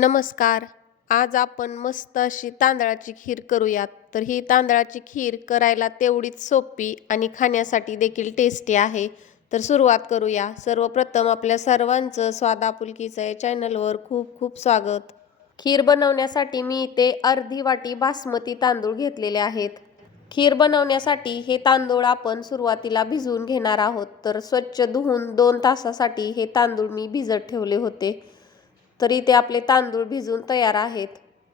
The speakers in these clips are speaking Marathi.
नमस्कार. आज आपण मस्त अशी तांदळाची खीर करूयात. तर ही तांदळाची खीर करायला तेवढीच सोपी आणि खाण्यासाठी देखील टेस्टी आहे. तर सुरुवात करूया. सर्वप्रथम आपल्या सर्वांचं स्वाद आपुलकीचं या चॅनलवर खूप खूप स्वागत. खीर बनवण्यासाठी मी इथे अर्धी वाटी बासमती तांदूळ घेतलेले आहेत. खीर बनवण्यासाठी हे तांदूळ आपण सुरुवातीला भिजवून घेणार आहोत. तर स्वच्छ धुवून दोन तासासाठी हे तांदूळ मी भिजत ठेवले होते. तर इथे आपले तांदूळ भिजून तयार आहेत.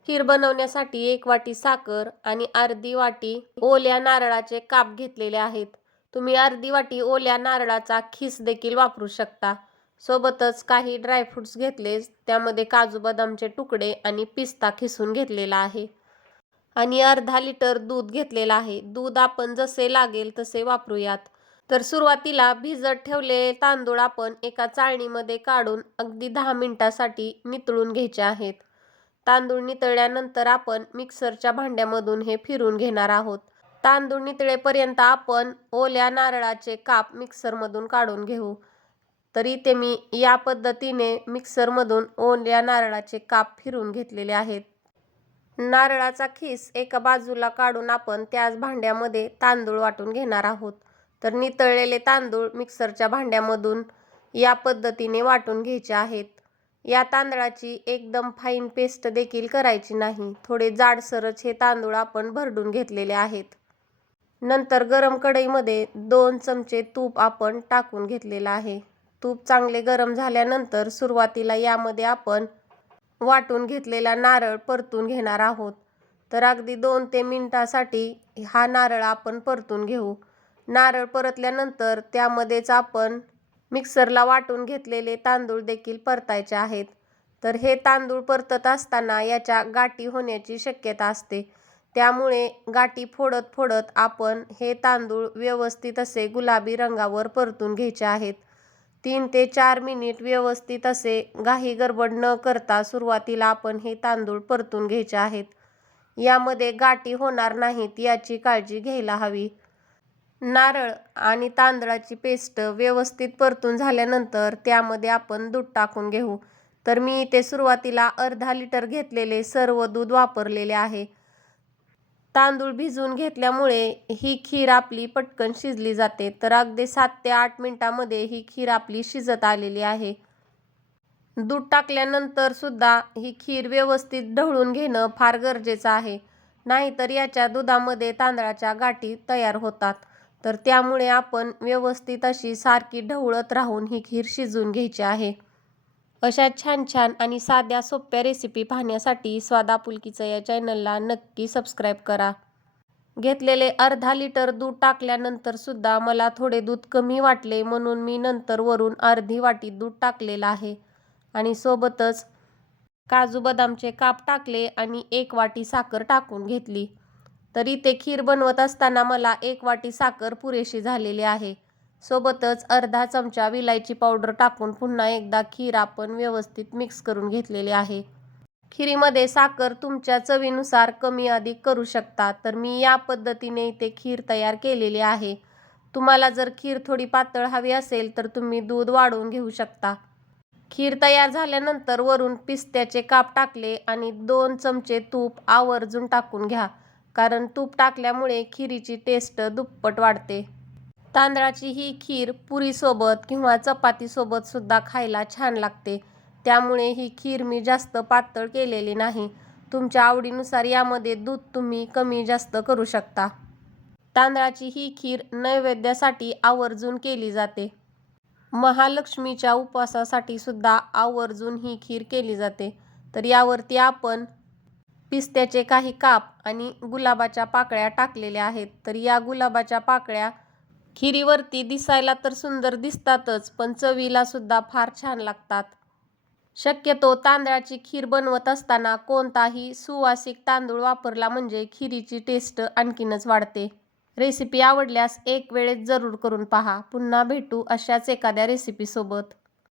खीर बनवण्यासाठी एक वाटी साखर आणि अर्धी वाटी ओल्या नारळाचे काप घेतलेले आहेत. तुम्ही अर्धी वाटी ओल्या नारळाचा खीस देखील वापरू शकता. सोबतच काही ड्रायफ्रुट्स घेतले त्यामध्ये काजू बदामचे तुकडे आणि पिस्ता खिसून घेतलेला आहे. आणि अर्धा लिटर दूध घेतलेलं आहे. दूध आपण जसे लागेल तसे वापरूयात. तर सुरुवातीला भिजत ठेवलेले तांदूळ आपण एका चाळणीमध्ये काढून अगदी दहा मिनिटासाठी नितळून घ्यायचे आहेत. तांदूळ नितळल्यानंतर आपण मिक्सरच्या भांड्यामधून हे फिरून घेणार आहोत. तांदूळ नितळेपर्यंत आपण ओल्या नारळाचे काप मिक्सरमधून काढून घेऊ. तर इथे मी या पद्धतीने मिक्सरमधून ओल्या नारळाचे काप फिरून घेतलेले आहेत. नारळाचा खीस एका बाजूला काढून आपण त्याच भांड्यामध्ये तांदूळ वाटून घेणार आहोत. तर नितळलेले तांदूळ मिक्सरच्या भांड्यामधून या पद्धतीने वाटून घ्यायचे आहेत. या तांदळाची एकदम फाईन पेस्ट देखील करायची नाही. थोडे जाडसरच हे तांदूळ आपण भरडून घेतलेले आहेत. नंतर गरम कढईमध्ये दोन चमचे तूप आपण टाकून घेतलेलं आहे. तूप चांगले गरम झाल्यानंतर सुरुवातीला यामध्ये आपण वाटून घेतलेला नारळ परतून घेणार आहोत. तर अगदी दोन ते मिनटासाठी हा नारळ आपण परतून घेऊ. नारळ परतल्यानंतर त्यामध्येच आपण मिक्सरला वाटून घेतलेले तांदूळ देखील परतायचे आहेत. तर हे तांदूळ परतत असताना याच्या गाठी होण्याची शक्यता असते. त्यामुळे गाठी फोडत फोडत आपण हे तांदूळ व्यवस्थित असे गुलाबी रंगावर परतून घ्यायचे आहेत. तीन ते चार मिनिट व्यवस्थित असे घाई गडबड न करता सुरुवातीला आपण हे तांदूळ परतून घ्यायचे आहेत. यामध्ये गाठी होणार नाहीत याची काळजी घ्यायला हवी. नारळ आणि तांदळाची पेस्ट व्यवस्थित परतून झाल्यानंतर त्यामध्ये आपण दूध टाकून घेऊ. तर मी इथे सुरुवातीला अर्धा लिटर घेतलेले सर्व दूध वापरलेले आहे. तांदूळ भिजवून घेतल्यामुळे ही खीर आपली पटकन शिजली जाते. तर अगदी सात ते आठ मिनिटामध्ये ही खीर आपली शिजत आलेली आहे. दूध टाकल्यानंतर सुद्धा ही खीर व्यवस्थित ढवळून घेणं फार गरजेचं आहे. नाहीतर याच्या दुधामध्ये तांदळाच्या गाठी तयार होतात. तर त्यामुळे आपण व्यवस्थित अशी सारखी ढवळत राहून ही खीर शिजवून घ्यायची आहे. अशा छान छान आणि साध्या सोप्या रेसिपी पाहण्यासाठी स्वादापुलकीचं या चॅनलला नक्की सबस्क्राईब करा. घेतलेले अर्धा लिटर दूध टाकल्यानंतर सुद्धा मला थोडे दूध कमी वाटले म्हणून मी नंतर वरून अर्धी वाटी दूध टाकलेलं आहे. आणि सोबतच काजू बदामचे काप टाकले आणि एक वाटी साखर टाकून घेतली. तर इथे खीर बनवत असताना मला एक वाटी साखर पुरेशी झालेली आहे. सोबतच अर्धा चमचा विलायची पावडर टाकून पुन्हा एकदा खीर आपण व्यवस्थित मिक्स करून घेतलेली आहे. खिरीमध्ये साखर तुमच्या चवीनुसार कमी अधिक करू शकता तर मी या पद्धतीने इथे खीर तयार केलेली आहे. तुम्हाला जर खीर थोडी पातळ हवी असेल तर तुम्ही दूध वाढवून घेऊ शकता. खीर तयार झाल्यानंतर वरून पिस्त्याचे काप टाकले आणि दोन चमचे तूप आवर्जून टाकून घ्या. कारण तूप टाकल्यामुळे खिरीची टेस्ट दुप्पट वाढते. तांदळाची ही खीर पुरीसोबत किंवा चपातीसोबत सुद्धा खायला छान लागते. त्यामुळे ही खीर मी जास्त पातळ केलेली नाही. तुमच्या आवडीनुसार यामध्ये दूध तुम्ही कमी जास्त करू शकता. तांदळाची ही खीर नैवेद्यासाठी आवर्जून केली जाते. महालक्ष्मीच्या उपवासासाठी सुद्धा आवर्जून ही खीर केली जाते. तर यावरती आपण पिस्त्याचे काही काप आणि गुलाबाच्या पाकळ्या टाकलेल्या आहेत. तर या गुलाबाच्या पाकळ्या खिरीवरती दिसायला तर सुंदर दिसतातच पण चवीला सुद्धा फार छान लागतात. शक्यतो तांदळाची खीर बनवत असताना कोणताही सुवासिक तांदूळ वापरला म्हणजे खिरीची टेस्ट आणखीनच वाढते. रेसिपी आवडल्यास एक वेळेस जरूर करून पहा. पुन्हा भेटू अशाच एखाद्या रेसिपीसोबत.